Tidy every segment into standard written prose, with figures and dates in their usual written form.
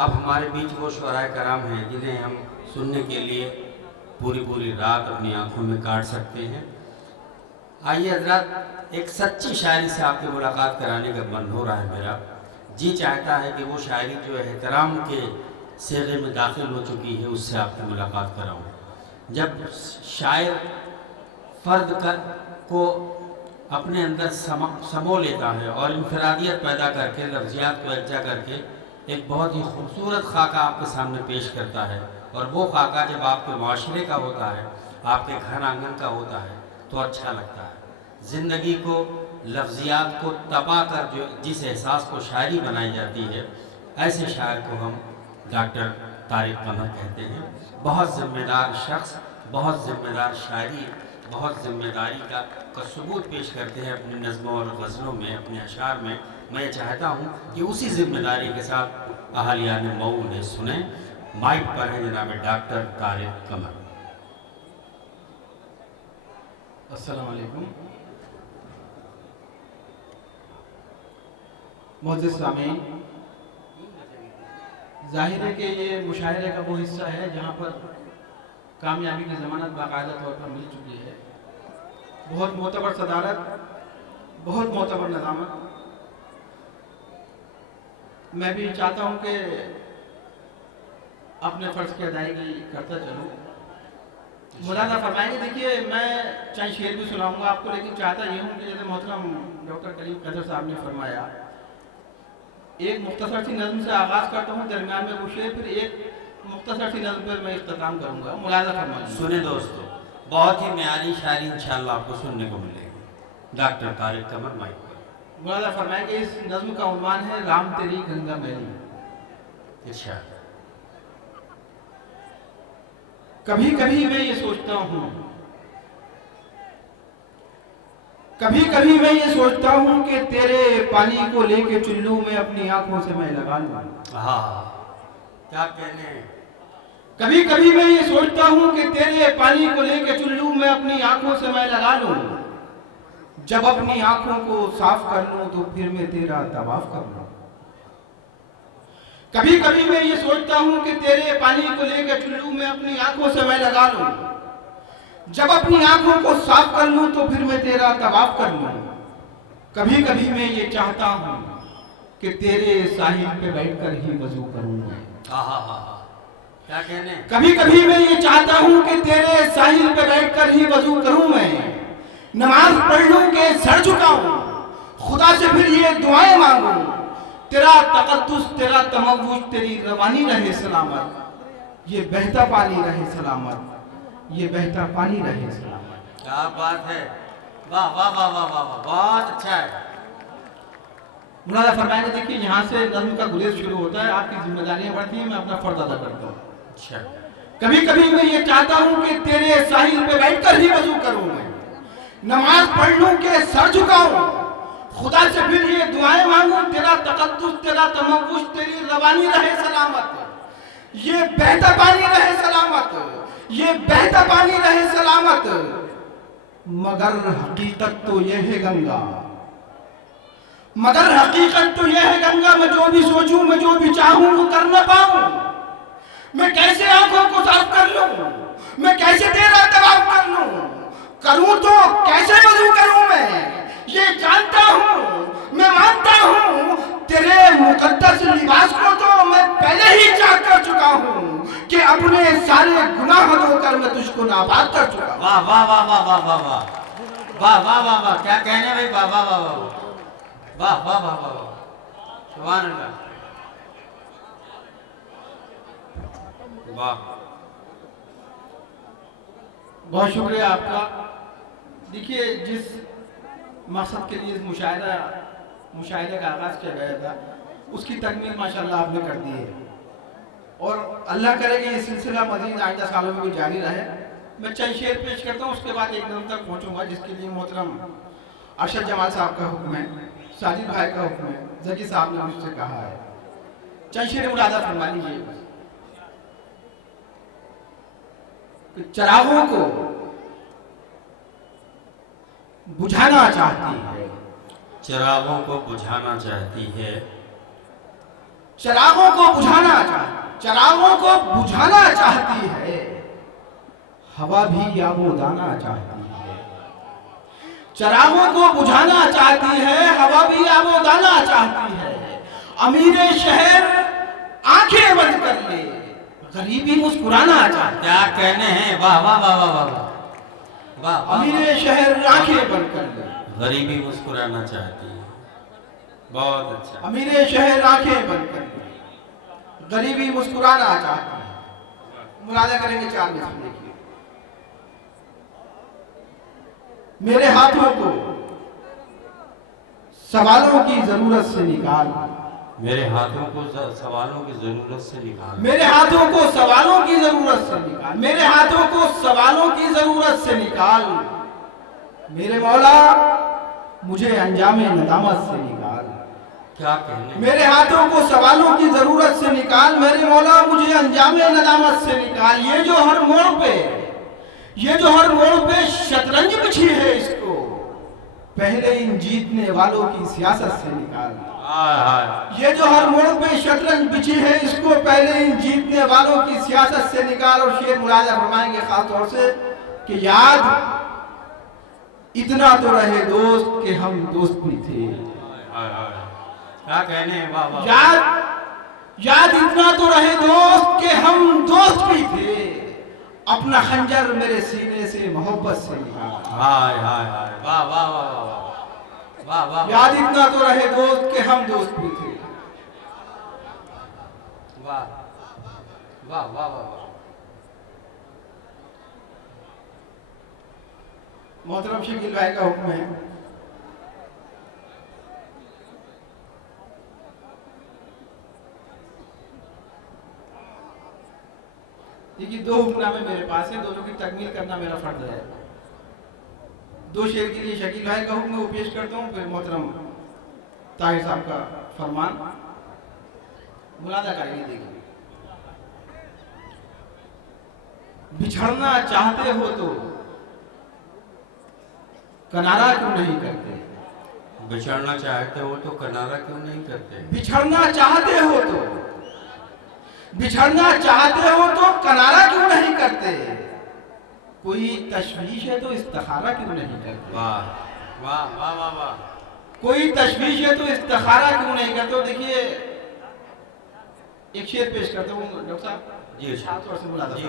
अब हमारे बीच वो शुअराए कराम हैं जिन्हें हम सुनने के लिए पूरी पूरी रात अपनी आंखों में काट सकते हैं। आइए हजरत, एक सच्ची शायरी से आपकी मुलाकात कराने का मन हो रहा है मेरा। जी चाहता है कि वो शायरी जो एहतराम के सेगे में दाखिल हो चुकी है उससे आपकी मुलाकात कराऊं। जब शायर फ़र्द को अपने अंदर समो लेता है और इनफरादियत पैदा करके लफ्ज़ियात को यकजा करके एक बहुत ही खूबसूरत खाका आपके सामने पेश करता है, और वो खाका जब आपके माशरे का होता है, आपके घर आंगन का होता है, तो अच्छा लगता है। ज़िंदगी को, लफ्ज़ियात को तपा कर जो जिस एहसास को शायरी बनाई जाती है, ऐसे शायर को हम डॉक्टर तारिक कमर कहते हैं। बहुत ज़िम्मेदार शख्स, बहुत ज़िम्मेदार शायरी, बहुत ज़िम्मेदारी का सबूत पेश करते हैं अपनी नज़्मों और गज़लों में, अपने अशार में। मैं चाहता हूँ कि उसी ज़िम्मेदारी के साथ अहलियान मऊ ने सुने। माइक पर है जनाब डॉक्टर तारिक कमर। अस्सलाम वालेकुम। मोअज़्ज़िज़ सामीन, ज़ाहिर है कि ये मुशायरे का वो हिस्सा है जहाँ पर कामयाबी की ज़मानत बाकायदा तौर पर मिल चुकी है। बहुत मोतबर सदारत, बहुत मोतबर नज़ामत। मैं भी चाहता हूँ कि अपने फ़र्ज़ की अदायगी करता चलूँ। मुलाज़ा फरमाएंगे। देखिए, मैं चाहे शेर भी सुनाऊँगा आपको, लेकिन चाहता ये हूँ कि जैसे मोहतरम डॉक्टर कलीम कैदर साहब ने फरमाया, एक मुख्तसर सी नज़्म से आगाज़ करता हूँ, दरमियान में वो शेर, फिर एक मुख्तसर सी नज़्म पर मैं इख्तिताम करूँगा। मुलाज़ा फरमाइए। सुने दोस्तों, बहुत ही म्यारी शायरी इंशाअल्लाह आपको सुनने को मिलेगी। डॉक्टर तारिक कमर माइक पर। मुलाज़ा फरमाएंगे। इस नज़्म का उन्वान है राम तेरी गंगा मैली। अच्छा। कभी कभी मैं ये सोचता हूँ, कभी कभी मैं ये सोचता हूँ कि तेरे पानी को लेके चुल्लू में अपनी आंखों से मैं लगा लूँ। हाँ, क्या कहने। कभी कभी मैं ये सोचता हूँ कि तेरे पानी को लेके चुल्लू में अपनी आंखों से मैं लगा लूँ। जब अपनी आंखों को साफ कर लूँ तो फिर मैं तेरा तवाफ कर लूँ। कभी कभी मैं ये सोचता हूँ कि तेरे पानी को लेकर चुल्लू में अपनी आंखों से मैं लगा लूं। जब अपनी आंखों को साफ कर लूं तो फिर मैं तेरा तवाफ कर लूं। कभी कभी मैं ये चाहता हूँ कि तेरे साहिल पे बैठकर ही वजू करूँ। क्या कहने। कभी कभी मैं ये चाहता हूँ कि तेरे साहिल पे बैठकर ही वजू करूँ। मैं नमाज पढ़ लूं के सर झुकाऊं, खुदा से फिर ये दुआएं मांगूं, तेरा तकद्दुस, तेरा तमव्वुज, तेरी रवानी रहे सलामत। ये बहता पानी रहे सलामत, ये बहता पानी रहे सलामत। क्या बात है। वाह वाह वाह वाह वाह वाह, बहुत अच्छा है। मुलाज़ा फरमाएंगे। देखिए, यहाँ से नज़्म का गुरेज शुरू होता है, आपकी जिम्मेदारियां बढ़ती हैं, मैं अपना फर्ज अदा करता हूँ। अच्छा। कभी कभी मैं ये चाहता हूँ कि तेरे साहिल पे बैठकर ही वजू करूँ। मैं नमाज पढ़ लूं के सर झुकाऊं, खुदा से फिर ये दुआएं मांगूं, तेरा तकद्दुस, तेरा तमव्वुज, तेरी रवानी रहे सलामत। ये बहता पानी रहे सलामत, ये बहता पानी रहे सलामत। मगर हकीकत तो ये है गंगा, मगर हकीकत तो ये है गंगा, मैं जो भी सोचूं, मैं जो भी चाहूं वो कर न पाऊं। मैं कैसे आंखों को साफ कर लूं, मैं कैसे तेरा तवाफ कर लूं, करूं तो कैसे वजू करूं। मैं ये जानता हूं, मैं मानता हूं, तेरे मुकद्दस लिबास को तो मैं पहले ही चाक कर चुका हूं कि अपने सारे गुनाह धोकर मैं तुझको नापाक कर चुका हूं। वाह वाह वाह वाह वाह वाह वाह वाह वाह वाह वाह, क्या कहने भाई। वाह वाह वाह वाह वाह वाह वाह वाह वाह, सुभान अल्लाह। वाह, बहुत शुक्रिया आपका। देखिए, जिस मकसद के लिए मुशायरे का आगाज़ किया गया था, उसकी तकमील माशाल्लाह आपने कर दी है, और अल्लाह करे कि ये सिलसिला मज़ीद आइंदा सालों में भी जारी रहे। मैं चंद शेर पेश करता हूँ, उसके बाद एक नज़्म तक पहुँचूँगा, जिसके लिए मोहतरम अरशद जमाल साहब का हुक्म है, साजिद भाई का हुक्म है, जकी साहब ने मुझसे कहा है। चंद शेर मुलाज़ा फरमा लीजिए। चिरागों को बुझाना चाहती है, चिरागों को बुझाना चाहती है, चरागों को बुझाना चाहती है, हवा भी आबोदाना चाहती है। चरागों को बुझाना चाहती है, हवा भी आबोदाना चाहती है। अमीरे शहर आंखें बंद कर ले, गरीबी मुस्कुराना चाहती है। क्या कहने हैं, वाह वाह वाह वाह वाह वाह। अमीरे शहर आंखें बंद कर ले, गरीबी मुस्कुराना चाहती है। बहुत अच्छा। अमीरे शहर आंखें बंद कर ले, गरीबी मुस्कुराना चाहती है। मुलाजा करेंगे 4 मिसर। देखिए, मेरे हाथों को सवालों की जरूरत से निकाल, मेरे हाथों को सवालों की जरूरत से निकाल, मेरे हाथों को सवालों की जरूरत से निकाल, मेरे हाथों को सवालों की जरूरत से निकाल। मेरे मौला मुझे अंजामे नदामत से निकाल। क्या कहने। मेरे हाथों को सवालों की जरूरत से निकाल, मेरे मौला मुझे अंजामे नदामत से निकाल। ये जो हर मोड़ पे शतरंज बिछी है, इसको पहले इन जीतने वालों की सियासत से निकाल। ये जो हर मोड़ पे शतरंज बिछी है, इसको पहले इन जीतने वालों की सियासत से निकाल। और शेर मुलाजा फरमाएंगे खास तौर से कि याद इतना तो रहे दोस्त कि हम दोस्त भी थे। क्या कहने हैं, वाह वाह। याद इतना तो रहे दोस्त कि हम दोस्त भी थे। अपना खंजर मेरे सीने से मोहब्बत से निकाल। हाय हाय हाय, वाह वाह वाह वाह वाह वाह। याद इतना तो रहे दोस्त कि हम दोस्त भी थे। वाह वाह वाह वाह। मोहतरम शकील भाई का हुक्म है, देखिए 2 हुक्मनामे मेरे पास है, दोनों की तकमील करना मेरा फर्ज है। 2 शेर के लिए शकील भाई का हुक्म वो पेश करता हूँ, फिर मोहतरम ताहिर साहब का फरमान मुलाजा करेंगे। देखिए, बिछड़ना चाहते हो तो किनारा क्यों नहीं करते। बिछड़ना चाहते हो तो किनारा क्यों नहीं करते। बिछड़ना चाहते हो तो किनारा क्यों नहीं करते। कोई तशवीश है तो इस्तिखारा क्यों नहीं करते। वाह वाह वाह वाह वाह। कोई तशवीश है तो इस्तिखारा क्यों नहीं करते। देखिए, एक शेर पेश करता हूँ डॉक्टर साहब जी, छात्र से मुलाजा जी।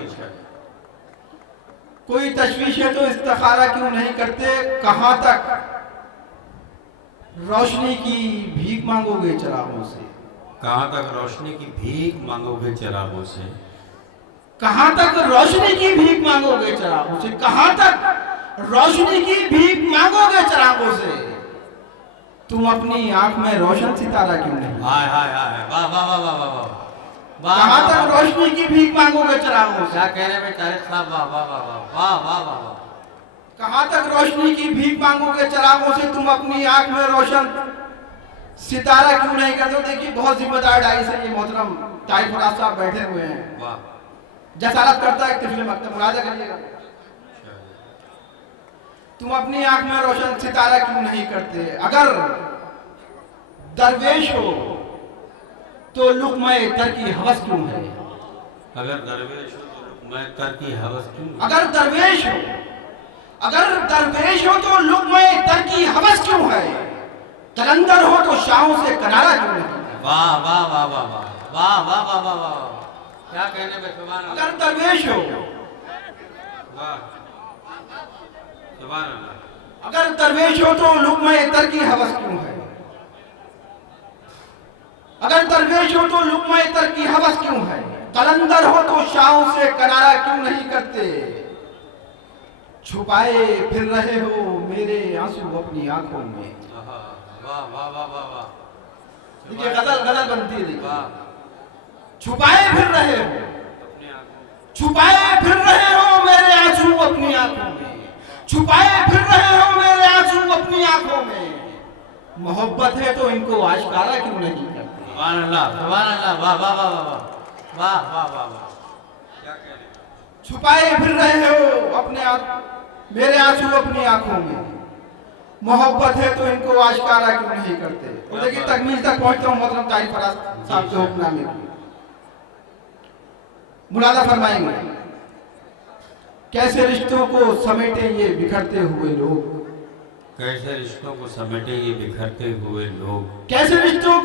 कोई तशवीश है तो इस्तिखारा क्यों नहीं करते। कहां तक रोशनी की भीख मांगोगे चिरागों से। कहाँ तक रोशनी की भीख मांगोगे चिरागों से। कहां तक रोशनी की भीख मांगोगे चिरागों से। कहां तक रोशनी की भीख मांगोगे चिरागों से। तुम अपनी आंख में रोशन सितारा क्यों नहीं। हाय हाय हाय, वाह वाह वाह वाह वाह वाह। कहां तक रोशनी की भीख मांगोगे चिरागों से। क्या कह रहे हैं तारिक साहब, वाह वाह वाह वाह वाह वाह वाह वाह। कहां तक रोशनी की भीख मांगोगे चिरागों से। तुम अपनी आंख में रोशन सितारा क्यों नहीं करते। देखिए, बहुत जिम्मेदार डायरी से ये मोहतरम ताहिर फराज साहब बैठे हुए हैं। वाह। जसारत करता है तिफले मकतब, मुलाजा करिएगा। तुम अपनी आंख में रोशन सितारा क्यों नहीं करते। अगर दरवेश हो तो लुक़्मा तर की हवस क्यों है। अगर दरवेश हो तो लुक़्मा तर की हवस क्यों। अगर दरवेश हो तो लुक़्मा तर की हवस क्यों है। कलंदर हो तो शाहों से किनारा क्यों नहीं। वाह वाह वाह वाह वाह वाह वाह वाह वाह वाह। क्या कहने में सुभान अल्लाह। अगर दरवेश हो, वाह सुभान अल्लाह। अगर दरवेश हो तो लुक़्मा तर की हवस क्यों है। अगर दरवेश हो तो लुक़्मा तर की हवस क्यों है। कलंदर हो तो शाहों से किनारा क्यों नहीं करते। छुपाए फिर रहे हो मेरे आंसू अपनी आंखों में। वाह वाह वाह वाह वाह। देखिए, गजल बनती है। देखिए, वाह। छुपाए फिर रहे हो, अपने आंखों। छुपाए फिर रहे हो मेरे आंसू अपनी आंखों में। छुपाए फिर रहे हो मेरे आंसू अपनी आंखों में। मोहब्बत है तो इनको आश्कारा क्यों नहीं करते। सुभान अल्लाह सुभान अल्लाह, वाह वाह वाह वाह वाह वाह वाह वाह। क्या कह रहे हैं। छुपाए फिर रहे हो अपने मेरे आंसू अपनी आंखों में। मोहब्बत है तो इनको आशकारा क्यों नहीं करते। और देखिए तकमील तक पहुंचता हूँ मोहतरम तारिक फराज साहब के हुक्मनामे की। मुलादा फरमाएंगे, कैसे रिश्तों को समेटे ये बिखरते हुए लोग, कैसे रिश्तों को समेटे ये बिखरते हुए लोग, कैसे रिश्तों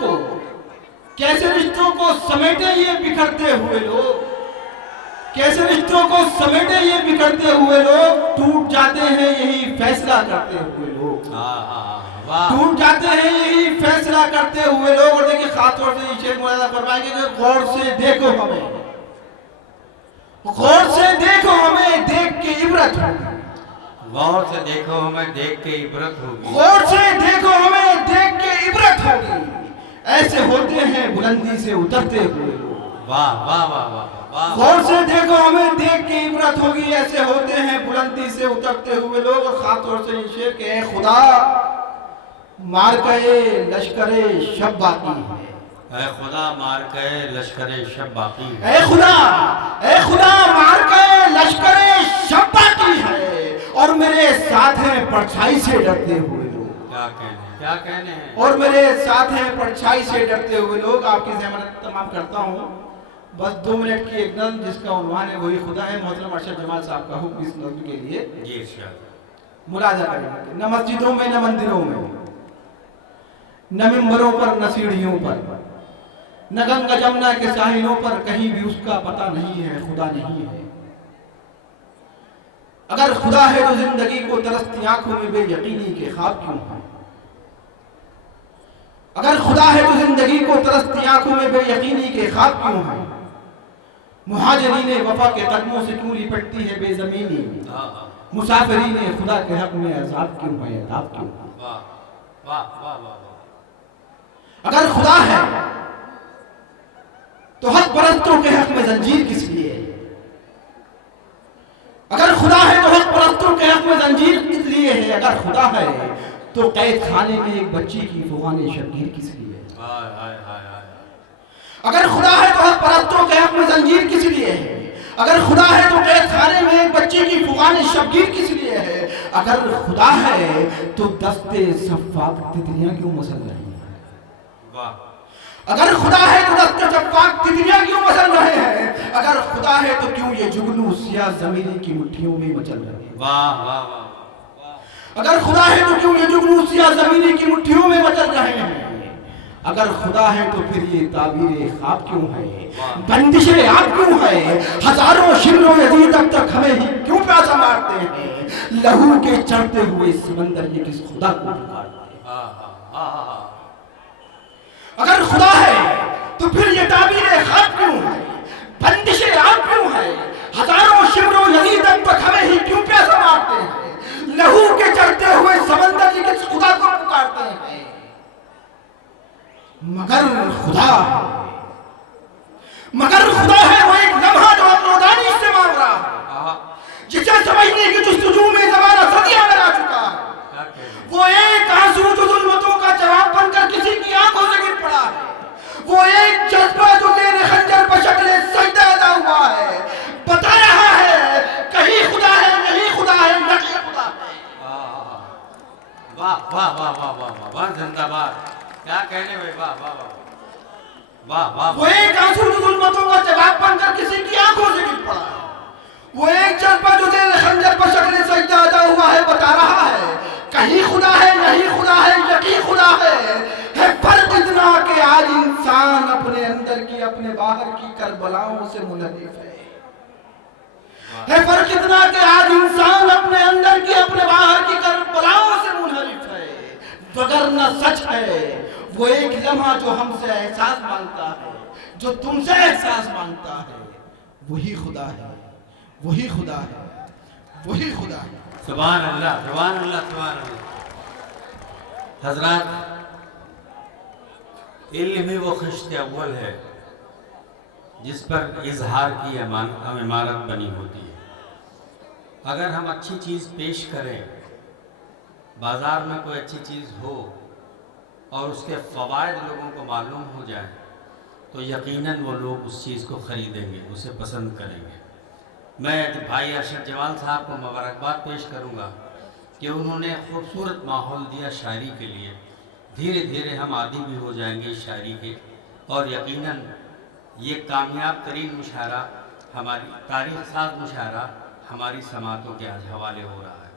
को समेटे ये बिखरते हुए लोग, कैसे रिश्तों को समेटे ये बिखरते हुए लोग, टूट जाते हैं यही फैसला करते हुए लोग, टूट जाते हैं यही फैसला करते हुए लोग। और देखिए खासतौर से शेख मुलादा फरमाएंगे कि गौर से देखो हमें, गौर से देखो हमें देख के इबरत होगी, गौर से देखो हमें देख के इबरत होगी, गौर से देखो हमें देख के इबरत होगी, ऐसे होते हैं बुलंदी से उतरते हुए लोग। वाह वाह वाह वाह वाह। गौर से देखो हमें देख के इबरत होगी, ऐसे होते हैं बुलंदी से उतरते हुए लोग। और खासतौर से ये शेर के खुदा मार गए लश्करे शब बाकी है, ऐ खुदा मार गए लश्करे शब बाकी है, ऐ खुदा मार गए लश्करे शब बाकी है, और मेरे साथ हैं परछाई से डरते हुए लोग। क्या कहने हैं। और मेरे साथ हैं परछाई से डरते हुए लोग। आपकी ज़मानत तमाम करता हूँ, बस 2 मिनट की एक नज़्म जिसका उन्वान है वही खुदा है। मोहतरम अरशद जमाल साहब का हुक्म इस नज़्म के लिए जी इरशाद। मुलाजा करेंगे। न मस्जिदों में न मंदिरों में, न मिंबरों पर न सीढ़ियों पर, न गंगा जमुना के साहिलों पर, कहीं भी उसका पता नहीं है, खुदा नहीं है। अगर खुदा है तो जिंदगी को तरसती आंखों में बेयकीनी के ख्वाब क्यों है। अगर खुदा है तो जिंदगी को तरसती आंखों में बेयकीनी के ख्वाब क्यों है। मुहाजिरीन वफा के कदमों से क्यों लिपटती है बेजमीनी, मुसाफिरीन खुदा के हक में अज़ाब क्यों है, अज़ाब क्यों है। वाह वाह वाह वाह। अगर खुदा है तो हक परस्तों के हक में जंजीर किस लिए है। अगर खुदा है तो हक परस्तों के हक में जंजीर किस लिए है। अगर खुदा है तो कैद खाने में एक बच्ची की फुगाने शबगीर किस लिए है। अगर खुदा है तो हक परस्तों के हक में जंजीर किस लिए है। अगर खुदा है तो कैद खाने में एक बच्ची की फुगाने शबगीर किस लिए है। अगर खुदा है तो दस्ते सफ़ाक तितलियां क्यों मसल रही हैं। वाह। अगर खुदा है तो दस्ते सफ़ाक तितलियां क्यों मचल रहे हैं। अगर खुदा है तो क्यों ये जुगनू सियाह ज़मीनी की मुट्ठियों में मचल रहे हैं। वाह वाह वाह। अगर खुदा है तो क्यों ये जुगनू सियाह ज़मीनी की मुट्ठियों में मचल रहे हैं। अगर खुदा है तो फिर ये ताबीर ख्वाब क्यों है, बंदिशे आप क्यों है। हजारों शिमलो यजीद अब तक हमें ही क्यों प्यासा मारते हैं। लहू के चढ़ते हुए समंदर ये किस खुदा को पुकारते हैं। अगर खुदा है तो फिर ये ताबीर ख्वाब क्यों है, बंदिशे आप क्यों है। हजारों शिमलो यजीद अब तक हमें ही क्यों प्यासा मारते हैं। लहू के चढ़ते हुए समंदर ये किस खुदा को पुकारते हैं। मगर खुदा है वो एक लम्हा जो अपनोदानी से मांग रहा है, जिसे समझने की जुस्तजू में ज़माना सदियां लगा चुका है। वो एक आंसू जो जुल्मतों का जवाब बनकर किसी की आंखों से गिर पड़ा है। वो एक जज्बा जो तेरे खंजर पर शक्ल सजदा अदा हुआ है, बता रहा है कहीं खुदा है नहीं खुदा है नकली खुदा है। वाह वाह वाह वाह वाह वाह जिंदाबाद। क्या कहने भाई। वाह वाह वाह वाह वाह। वो एक आंसू जो जुल्मतों का जवाब बनकर किसी की आंखों से गिर पड़ा है। वो एक जज्बा जो तेरे खंजर पर शक्ल सजदा अदा हुआ है, बता रहा है कहीं खुदा है नहीं खुदा है यकीन खुदा है। फर्क इतना कि आज इंसान अपने अंदर की अपने बाहर की करबलाओं से मुनहरिफ है। फर्क इतना कि आज इंसान अपने अंदर की अपने बाहर की करबलाओं से मुनहरिफ है। वगरना सच है वो एक लम्हा जो हमसे एहसास मांगता है, जो तुमसे एहसास मांगता है, वही खुदा है, वही खुदा है, वही खुदा है। सुभान अल्लाह सुभान अल्लाह सुभान अल्लाह। हजरात, इल्म ही वो खिश्त अव्वल है जिस पर इजहार की इमारत बनी होती है। अगर हम अच्छी चीज़ पेश करें, बाज़ार में कोई अच्छी चीज़ हो और उसके फ़वाइद लोगों को मालूम हो जाए तो यकीनन वो लोग उस चीज़ को ख़रीदेंगे, उसे पसंद करेंगे। मैं भाई अरशद जमाल साहब को मुबारकबाद पेश करूँगा कि उन्होंने खूबसूरत माहौल दिया शायरी के लिए। धीरे धीरे हम आदी भी हो जाएंगे इस शायरी के, और यकीनन ये कामयाब तरीन मुशायरा, हमारी तारीख साज मुशायरा हमारी समातों के आज हवाले हो रहा है।